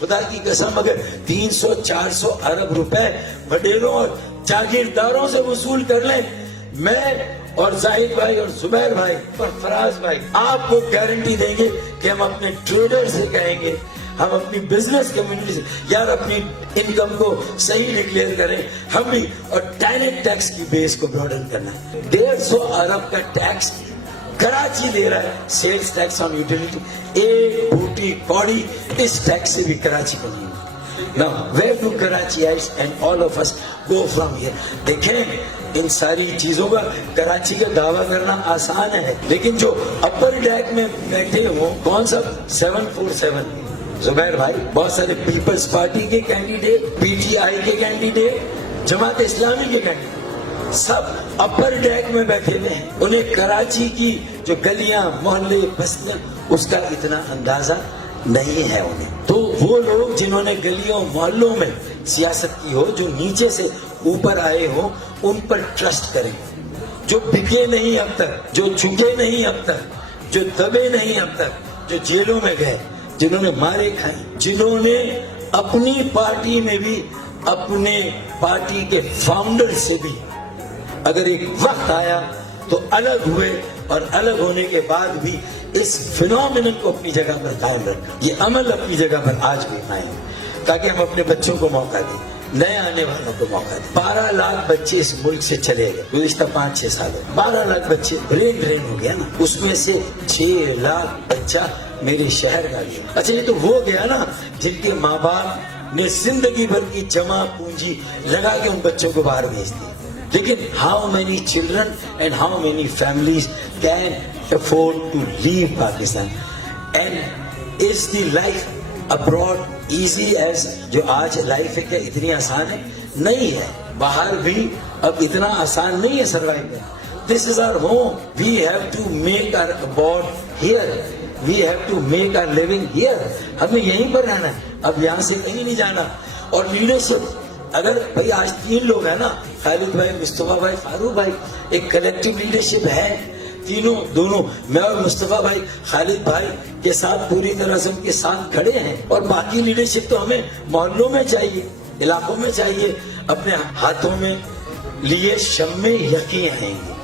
खुदा की कसम अगर 300-400 अरब रुपए वडेरों और जागीरदारों से वसूल कर लें, मैं और जाहिद भाई और जुबैर भाई और फराज भाई आपको गारंटी देंगे कि हम अपने ट्रेडर से कहेंगे, हम अपनी बिजनेस कम्युनिटी से यार अपनी इनकम को सही डिक्लेयर करें हम भी, और डायरेक्ट टैक्स की बेस को ब्रॉडन करना। 150 अरब का टैक्स कराची दे रहा है, सेल्स टैक्स ऑन यूटिलिटी, एक बूटी कौड़ी इस टैक्स से भी कराची को नहीं। Now, where do Karachiites and all of us go from here? देखें, इन सारी चीजों का कराची का दावा करना आसान है, लेकिन जो अपर डेक में बैठे हो, कौन सा 747 जुबैर भाई, बहुत सारे पीपल्स पार्टी के कैंडिडेट, पीटीआई के कैंडिडेट, जमात इस्लामी के कैंडिडेट, सब अपर डेक में बैठे हुए हैं। उन्हें कराची की जो गलियां मोहल्ले बस्तियां उसका इतना अंदाजा नहीं है उन्हें। तो वो लोग जिन्होंने गलियों मोहल्लों में सियासत की हो, जो नीचे से ऊपर आए हो, उन पर ट्रस्ट करें। जो बिके नहीं अब तक, जो झुके नहीं अब तक, जो दबे नहीं अब तक, जो जेलों में गए, जिन्होंने मारे खाए, जिन्होंने अपनी पार्टी में भी अपने पार्टी के फाउंडर से भी अगर एक वक्त आया तो अलग हुए, और अलग होने के बाद भी इस फिनोमिनन को अपनी जगह पर कायम रखा, ये अमल अपनी जगह पर आज भी कायम, ताकि हम अपने बच्चों को मौका दें, नए आने वालों को मौका दें। 12 लाख बच्चे इस मुल्क से चले गए गुज़िश्ता 5-6 सालों, 12 लाख बच्चे ब्रेन ड्रेन हो गया ना, उसमें से 6 लाख बच्चा मेरे शहर का गया। अच्छा, ये तो वो गया ना जिनके माँ बाप ने जिंदगी भर की जमा पूंजी लगा के उन बच्चों को बाहर भेज दिया। लेकिन how many children and how many families can afford to leave Pakistan? And is the life abroad easy as जो आज लाइफ है क्या इतनी आसान है? नहीं है। बाहर भी अब इतना आसान नहीं है सर्वाइव करना। This is our home. We have to make our abode here. We have to make our living here. हमें यहीं पर रहना है, अब यहाँ से कहीं नहीं जाना। और लीडरशिप, अगर भाई आज 3 लोग हैं ना, खालिद भाई, मुस्तफा भाई, फारूक भाई, एक कलेक्टिव लीडरशिप है, तीनों दोनों मैं और मुस्तफा भाई खालिद भाई के साथ पूरी तरह से उनके साथ खड़े हैं। और बाकी लीडरशिप तो हमें मोहल्लों में चाहिए, इलाकों में चाहिए। अपने हाथों में लिए शम्मे यकीन आएंगे,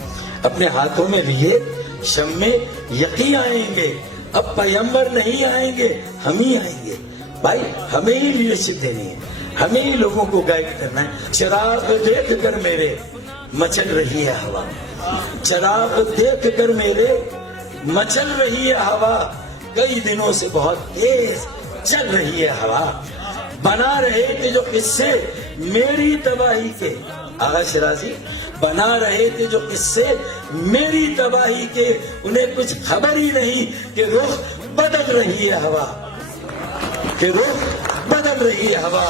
अपने हाथों में लिए शम्मे यकीन आएंगे। अब पैगंबर नहीं आएंगे, हम ही आएंगे भाई, हमें ही लीडरशिप देनी है, हमें ही लोगों को गाइड करना है। चिराग देख कर मेरे मचल रही है हवा, चिराग देख कर मेरे मचल रही है हवा, कई दिनों से बहुत तेज चल रही है हवा। बना रहे थे जो किस्से मेरी तबाही के, आगा शिराजी, बना रहे थे जो किस्से मेरी तबाही के, उन्हें कुछ खबर ही नहीं कि रुख बदल रही है हवा, कि रुख बदल रही है हवा।